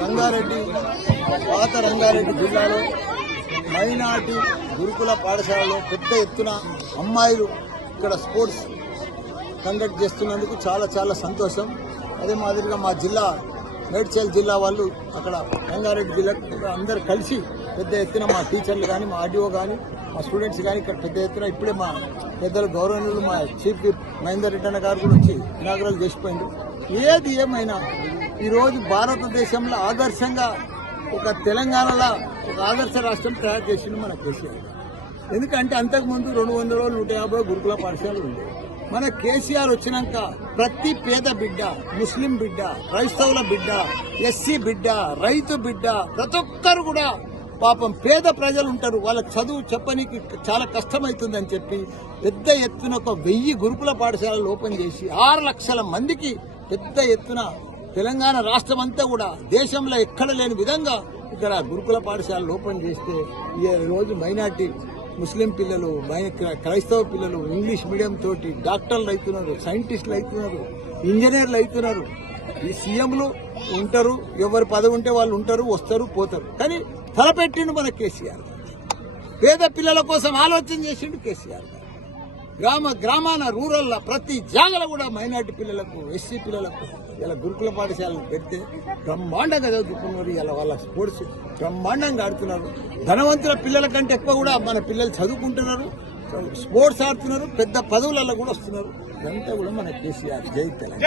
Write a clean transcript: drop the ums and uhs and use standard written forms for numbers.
రంగారెడ్డి పాత రంగారెడ్డి జిల్లాలో మైనార్టీ గురుకుల పాఠశాలలో పెద్ద ఎత్తున అమ్మాయిలు ఇక్కడ స్పోర్ట్స్ కండక్ట్ చేస్తున్నందుకు చాలా చాలా సంతోషం. అదే మాదిరిగా మా జిల్లా మేడ్చల్ జిల్లా వాళ్ళు అక్కడ రంగారెడ్డి జిల్లా అందరు కలిసి పెద్ద ఎత్తున మా టీచర్లు కానీ మా ఆర్డీఓ కానీ మా స్టూడెంట్స్ కానీ ఇక్కడ పెద్ద ఎత్తున ఇప్పుడే మా పెద్దలు గౌరవనీయులు మా చీఫ్ విప్ మహేందర్ రెడ్డి అన్న గారు కూడా వచ్చి ఇనాగరాలు చేసిపోయింది. ఏది ఏమైనా ఈరోజు భారతదేశంలో ఆదర్శంగా ఒక తెలంగాణలో ఒక ఆదర్శ రాష్ట్రం తయారు చేసింది మన కేసీఆర్. ఎందుకంటే అంతకుముందు 200 రోజులు 150 గురుకుల పాఠశాలలు ఉంది. మన కేసీఆర్ వచ్చినాక ప్రతి పేద బిడ్డ, ముస్లిం బిడ్డ, క్రైస్తవుల బిడ్డ, ఎస్సీ బిడ్డ, రైతు బిడ్డ, ప్రతి ఒక్కరు కూడా పాపం పేద ప్రజలు ఉంటారు, వాళ్ళకి చదువు చెప్పనీకి చాలా కష్టమవుతుందని చెప్పి పెద్ద ఎత్తున ఒక 1000 గురుకుల పాఠశాలలు ఓపెన్ చేసి 6 లక్షల మందికి పెద్ద ఎత్తున తెలంగాణ రాష్ట్రం అంతా కూడా దేశంలో ఎక్కడ లేని విధంగా ఇక్కడ గురుకుల పాఠశాలలు ఓపెన్ చేస్తే ఈ రోజు మైనార్టీ ముస్లిం పిల్లలు, క్రైస్తవ పిల్లలు ఇంగ్లీష్ మీడియం తోటి డాక్టర్లు అవుతున్నారు, సైంటిస్టులు అవుతున్నారు, ఇంజనీర్లు అవుతున్నారు. ఈ సీఎంలు ఉంటారు, ఎవరి పదవి ఉంటే వాళ్ళు ఉంటారు, వస్తారు, పోతారు. కానీ తలపెట్టిండు మన కేసీఆర్. పేద పిల్లల కోసం ఆలోచన చేసిండు కేసీఆర్. గ్రామాన రూరల్ ప్రతి జాగలో కూడా మైనార్టీ పిల్లలకు, ఎస్సీ పిల్లలకు ఇలా గురుకుల పాఠశాలను పెడితే బ్రహ్మాండంగా చదువుతున్నారు. ఇలా వాళ్ళ స్పోర్ట్స్ బ్రహ్మాండంగా ఆడుతున్నారు. ధనవంతుల పిల్లల కంటే ఎక్కువ కూడా మన పిల్లలు చదువుకుంటున్నారు, స్పోర్ట్స్ ఆడుతున్నారు, పెద్ద పదవులలో కూడా వస్తున్నారు. ఇదంతా కూడా మన కేసీఆర్. జై తెలంగాణ.